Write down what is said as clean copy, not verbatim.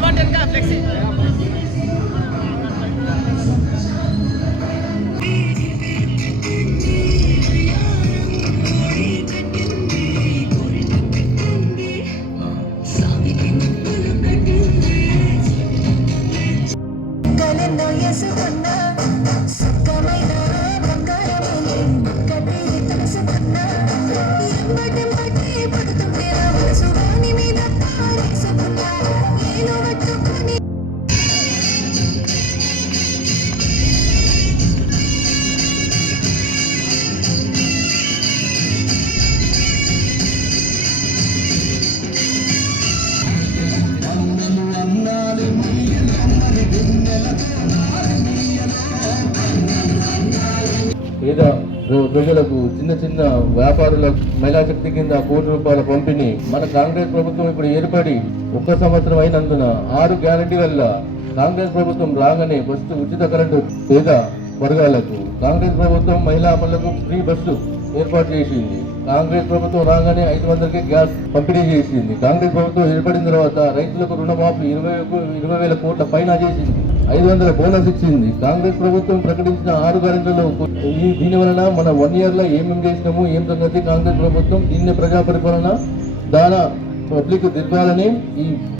Flexi పట్టండి కదా flexi. పేద ప్రజలకు చిన్న చిన్న వ్యాపారుల మహిళా శక్తి కింద ₹1 పంపిణీ. మన కాంగ్రెస్ ప్రభుత్వం ఇప్పుడు ఏర్పడి 1 సంవత్సరం అయినందున 6 గ్యారంటీ వల్ల కాంగ్రెస్ ప్రభుత్వం రాగానే ఫస్ట్ ఉచిత కరెంటు పేద వర్గాలకు, కాంగ్రెస్ ప్రభుత్వం మహిళా అమలులకు ఫ్రీ బస్సు ఏర్పాటు చేసింది, కాంగ్రెస్ ప్రభుత్వం రాగానే 500కి గ్యాస్ పంపిణీ చేసింది, కాంగ్రెస్ ప్రభుత్వం ఏర్పడిన తర్వాత రైతులకు రుణమాఫీ 20,000 కోట్ల పైన చేసింది, 500 బోనస్ ఇచ్చింది. కాంగ్రెస్ ప్రభుత్వం ప్రకటించిన 6 గ్యారెంటీలు దీని వలన మన 1 year లో ఏమేమి చేసినాము, ఏం సంగతి కాంగ్రెస్ ప్రభుత్వం దీన్ని ప్రజా పరిపాలన దాని పబ్లిక్ తిరగాలని ఈ